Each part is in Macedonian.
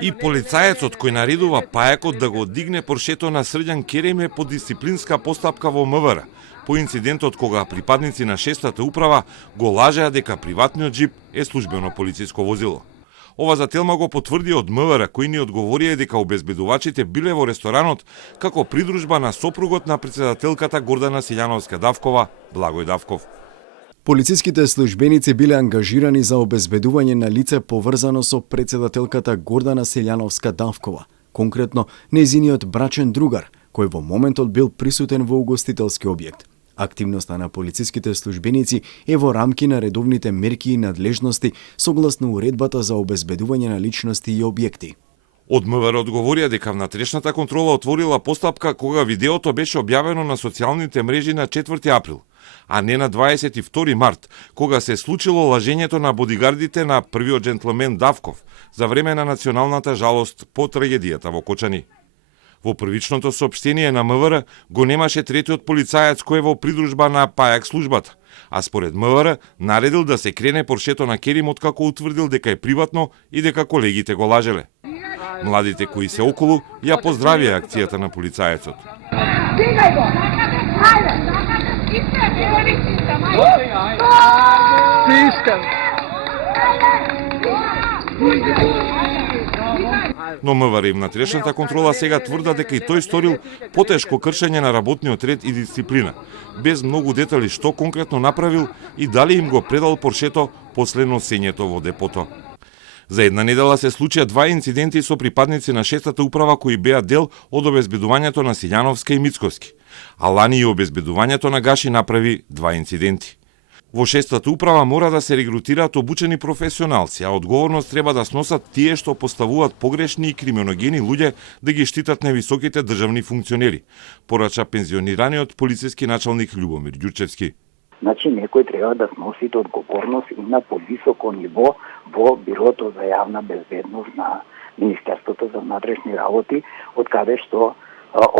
И полицаецот кој наредува пајакот да го дигне Поршето на Срđan Керем е по дисциплинска постапка во МВР, по инцидентот кога припадници на 6-та управа го лажеа дека приватниот джип е службено полициско возило. Ова за Телма го потврди од МВР, кој ни одговорија дека обезбедувачите биле во ресторанот како придружба на сопругот на председателката Гордана Силјановска-Давкова, Благој Давков. Полициските службеници биле ангажирани за обезбедување на лице поврзано со председателката Гордана Силјановска-Давкова, конкретно нејзиниот брачен другар, кој во моментот бил присутен во угостителски објект. Активноста на полициските службеници е во рамки на редовните мерки и надлежности согласно уредбата за обезбедување на личности и објекти. Од МВР одговорија дека внатрешната контрола отворила постапка кога видеото беше објавено на социјалните мрежи на 4 април, а не на 22 март, кога се случило лажењето на бодигардите на првиот джентлмен Давков за време на националната жалост по трагедијата во Кочани. Во првичното соопштение на МВР го немаше третиот полицаец кој е во придружба на пајак службата, а според МВР наредил да се крене Поршето на Керем откако утврдил дека е приватно и дека колегите го лажеле. Младите кои се околу ја поздравија акцијата на полицаецот. Но МВР и внатрешната контрола сега тврда дека и тој сторил потешко кршење на работниот ред и дисциплина, без многу детали што конкретно направил и дали им го предал Поршето после носењето во депото. За една недела се случија 2 инциденти со припадници на 6-та управа кои беа дел од обезбедувањето на Силјановска и Мицковски, а лани и обезбедувањето на Гаши направи 2 инциденти. Во 6-та управа мора да се регрутираат обучени професионалци, а одговорност треба да сносат тие што поставуваат погрешни и криминогени луѓе да ги штитат невисоките државни функционери, порача пензионираниот полициски началник Љубомир Ѓурчевски. Значи, некој треба да сноси одговорност и на повисоко ниво во Бирото за јавна безбедност на Министерството за внатрешни работи, од каде што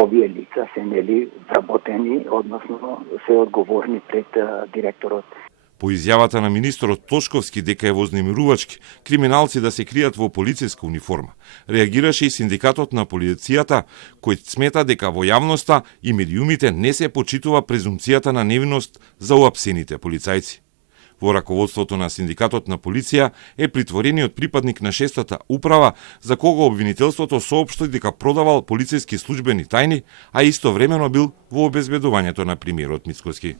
овие лица се нели вработени, односно се одговорни пред директорот. По изјавата на министрот Тошковски дека е вознемирувачки криминалци да се кријат во полициска униформа, реагираше и синдикатот на полицијата, кој смета дека во јавноста и медиумите не се почитува презумцијата на невиност за уапсените полицајци. Во раководството на синдикатот на полиција е притворениот припадник на 6-та управа за кого обвинителството соопшти дека продавал полициски службени тајни, а истовремено бил во обезбедувањето на премиерот Мицковски.